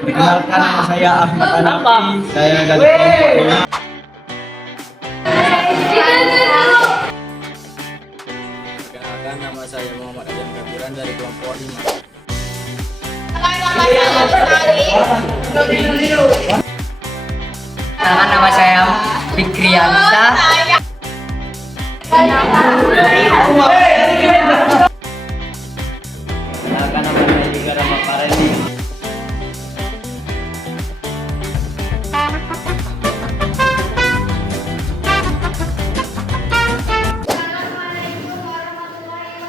Perkenalkan, nama saya Ahmad Hanafi. Saya dari kelompok 5. Perkenalkan, nama saya Muhammad Adam Kabiran dari kelompok 5. Perkenalkan, nama saya Fikriansa. Perkenalkan, nama saya juga Rahmat Pareni. Assalamualaikum warahmatullahi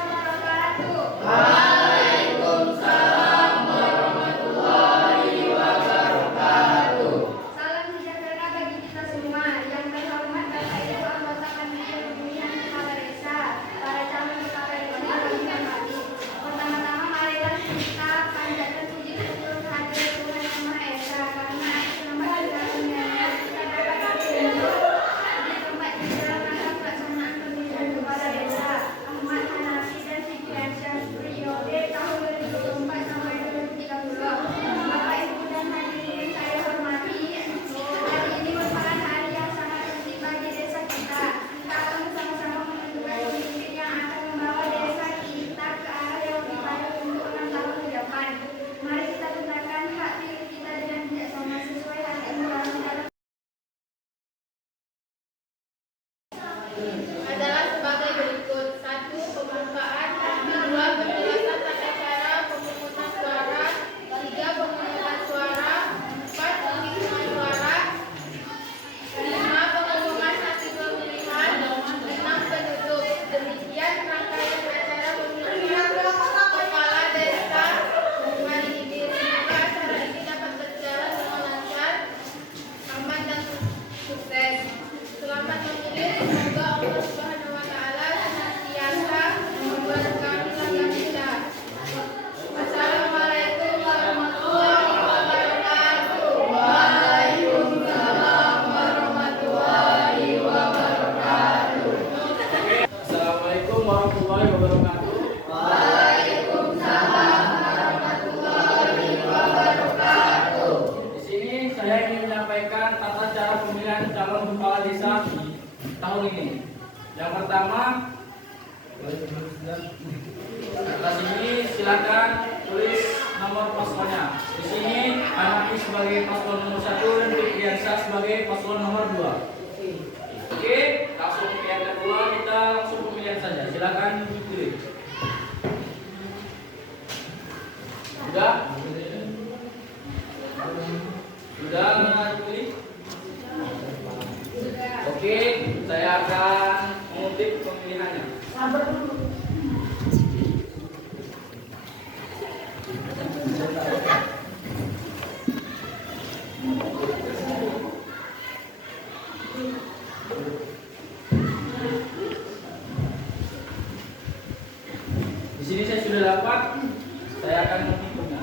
wabarakatuh. Salam sejahtera bagi kita semua. Yang terhormat Bapak Ibu anggota Panitia Pemilihan Kepala Desa, para calon kepala desa yang kami. Pertama-tama marilah kita panjatkan puji syukur kehadirat Tuhan Yang Maha Esa karena atas nama karunia-Nya kita dapat berkumpul di tempat diselenggarakan pelaksanaan pemilihan kepala desa Ahmad Hanafi dan Fikriansyah periode tahun 2024 sampai 2030. Bapak Ibu dan hadirin saya hormati, hari ini merupakan hari yang sangat penting bagi desa kita. Kita akan bersama-sama menentukan pemimpin yang akan membawa desa kita ke arah yang lebih baik untuk 6 tahun ke depan. Mari kita gunakan hak pilih kita dengan bijaksana sesuai hati nurani adalah sebagai berikut: 1. Pembukaan, 2. Penjelasan tata cara pemungutan suara, 3. Pemungutan suara, 4. Penghitungan suara, 5. Pengumuman hasil pemilihan, 6. Penutup. Demikian rangkaian acara pemilihan kepala desa hari ini. Semoga acara ini dapat berjalan dengan lancar, aman dan sukses. Selamat memilih. Semoga Allah Subhanahu wa Ta'ala senantiasa memberkahi langkah kita. Wassalamualaikum warahmatullahi wabarakatuh. Waalaikumsalam warahmatullahi wabarakatuh. Assalamualaikum warahmatullahi wabarakatuh. Waalaikumsalam warahmatullahi wabarakatuh. Di sini saya ingin menyampaikan tata cara pemilihan calon kepala desa tahun ini. Yang pertama, atas ini silakan tulis nomor paslonnya. Di sini Hanafi sebagai paslon nomor 1 dan Fikriansyah sebagai paslon nomor 2. Oke, langsung yang kedua kita langsung pemilihan saja. Silakan dipilih. Sudah? Sudah pilih? Oke, saya akan mengutip pemilihannya. Di sini saya sudah dapat, saya akan menghitungnya.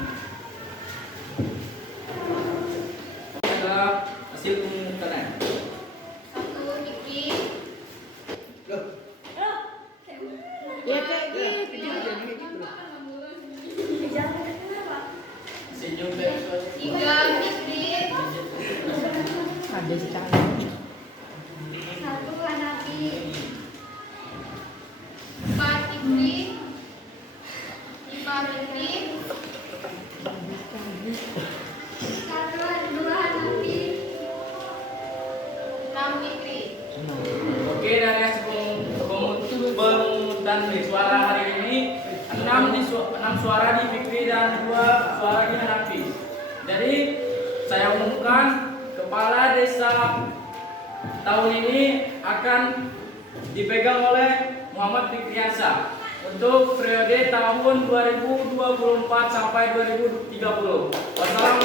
Adalah hasil pemungutannya. 1. Diki. Senyum dari suara. 3. Diki. Ada sekali. 1. Hanafi. 4. Fikri. 5. Fikri. 2. Hanafi. 6. Fikri. Oke, dari hasil pemungutan suara hari ini 6 suara di Fikri dan 2 suara di Hanafi. Jadi saya umumkan kepala desa tahun ini akan dipegang oleh Muhammad Fikriansyah untuk periode tahun 2024 sampai 2030. Wassalamualaikum.